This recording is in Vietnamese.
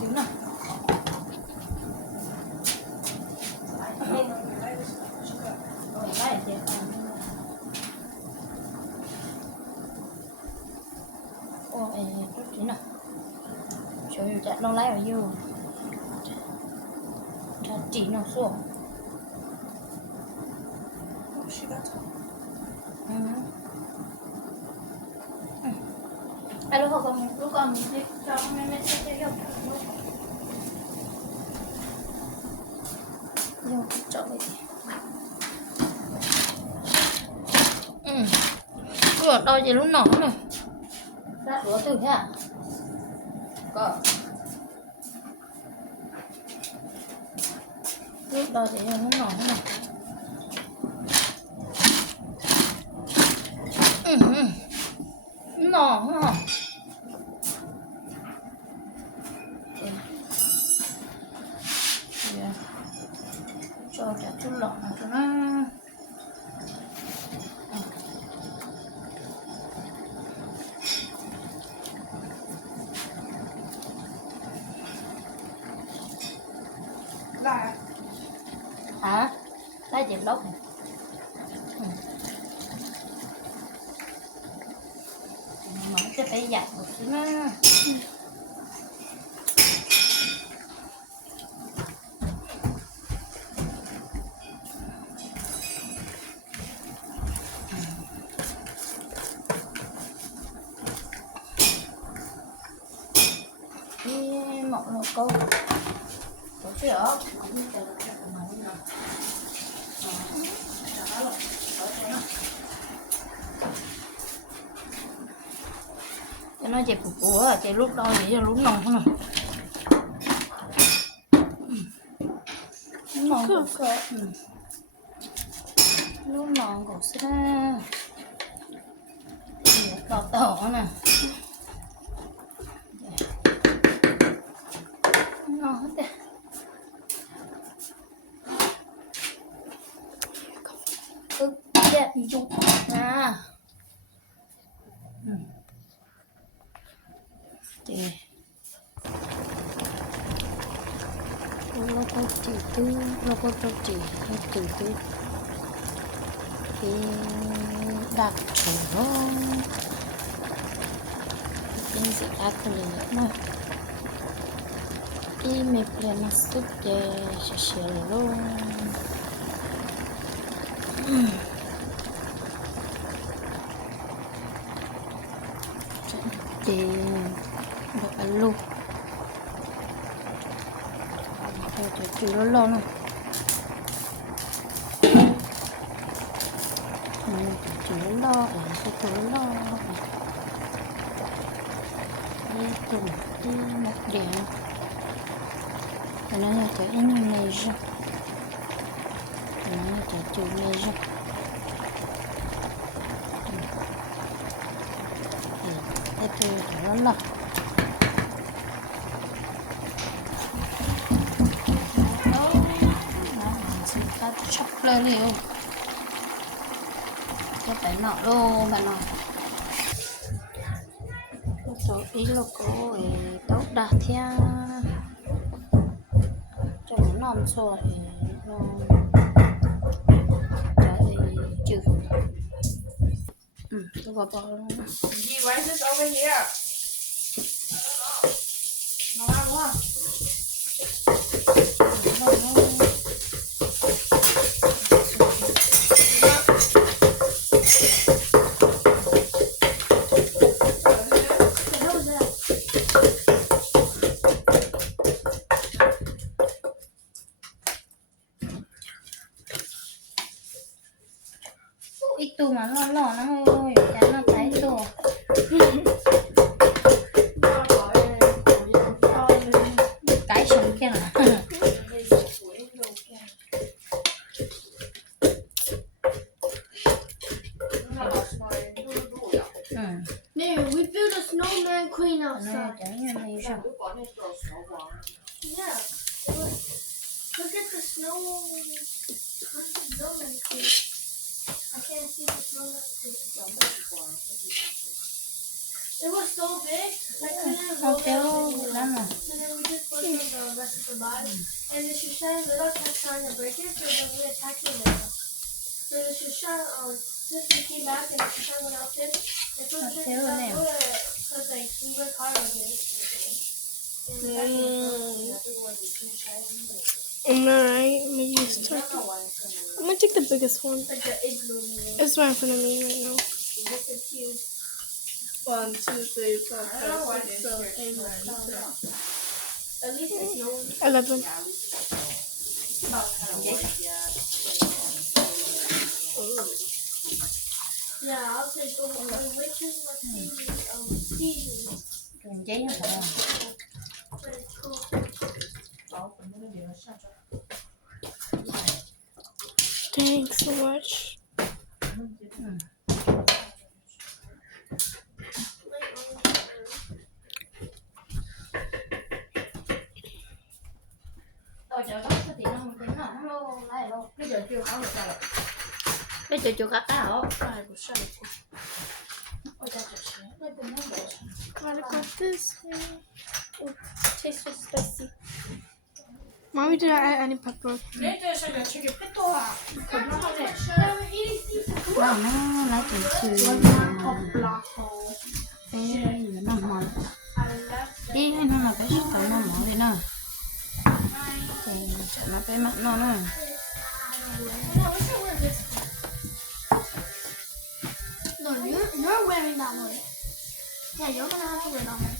Trứng nào. Trứng nào. Trời ơi, chặt nó lấy ở vô. Chặt chỉ nó xuống. Alo không lúc con đi cho mẹ sẽ vô chọn đi. Rồi đôi gì lúc nọ này ra rửa từ thế à? Có lúc đôi thì lúc nọ này. Nọ hả? Cho cả chút lỏng cho nó hả? Lá dẹp lốc này. Mở cái phải dạch một xíu nó. Một lô câu có chứ ở cũng chờ cái màu này cho nó dẹp của chạy lúc đôi vậy cho lúc nồng không nè nồng của sợ lúc nồng của sẽ đỏ tỏ nè hết đây. Đẹp chút nè. Thì nó có chỉ tư nó có chỉ hết từ từ cái đặc trưng nó cái gì ác lên nữa y me plena suppe scello thì được alo rồi chỉ lo lo nè chỉ lo ở cái lo đi từng đi một điểm nó là cái anh này ra nó là cái chỗ này ra cái từ đó là nó ta chọc lên liền cái phải nọ luôn bạn nào số ý là cô tốt đạt theo cho nó nằm rồi nó trừ tôi vào bỏ luôn. Why is this over here? Nó ăn quá. Ít tu mà nó lỏ nó ơi chán nó thấy tu Yeah. It was, look at the snow. Snowman tree. I can't see the snowman tree. It was so big, I couldn't roll it up anymore. So then we just put it on the rest of the body. And the Shushan little kept trying to break it, so then we attacked the little. So the Shushan, since we came back and the Shushan went out there, and so the Shushan do it, because like, we worked hard on it. Alright, I'm gonna use turkey. I'm gonna take the biggest one. Like the igloo. It's right in front of me right now. It's huge. 1, 2, 3, 4, 5, 6, 7, 8, 9, 10. At least it's no 11. Yeah, I'll take the one. Which is my favorite season. But it's cool. Thanks so much. Bây giờ chưa cắt hả? I got this. It tastes so spicy. Mommy didn't add any pepper. Nó lá chè chua. Ê, nó ngon. Ý nó là cái tàu nó mỏ đi nè. Nó cái mặt nó nè. No, you're wearing that one. Yeah, you're gonna have to wear that one.